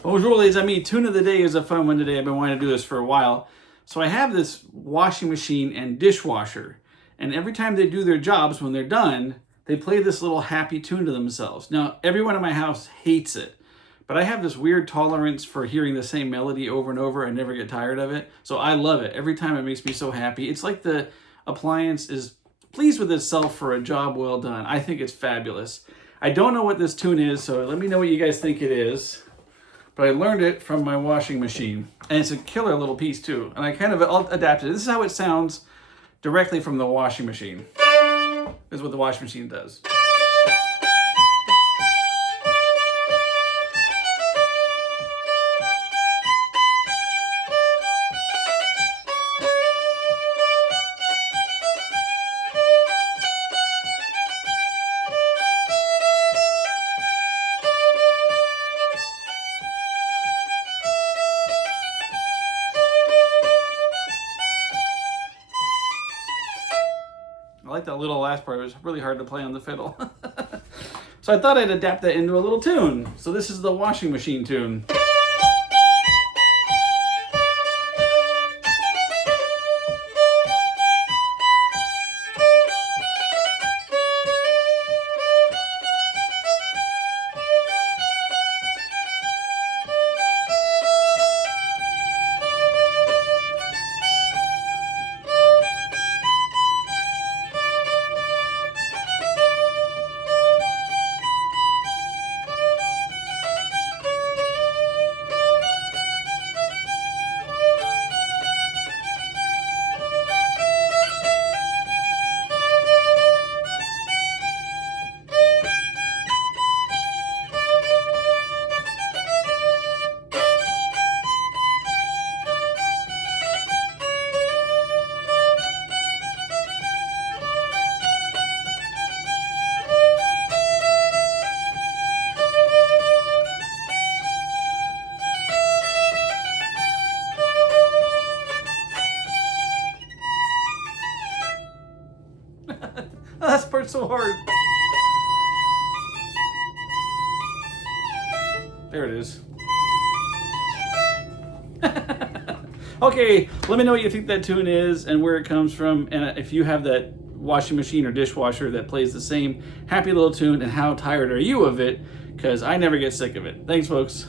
Bonjour, les amis. Tune of the day is a fun one today. I've been wanting to do this for a while. So I have this washing machine and dishwasher. And every time they do their jobs, when they're done, they play this little happy tune to themselves. Now, everyone in my house hates it. But I have this weird tolerance for hearing the same melody over and over and never get tired of it. So I love it. Every time it makes me so happy. It's like the appliance is pleased with itself for a job well done. I think it's fabulous. I don't know what this tune is, so let me know what you guys think it is. But I learned it from my washing machine. And it's a killer little piece too. And I kind of adapted it. This is how it sounds directly from the washing machine. This is what the washing machine does. I like that little last part. It was really hard to play on the fiddle. So I thought I'd adapt that into a little tune. So this is the washing machine tune. That part's so hard. There it is. Okay, let me know what you think that tune is and where it comes from, and if you have that washing machine or dishwasher that plays the same happy little tune, and how tired are you of it, because I never get sick of it. Thanks, folks.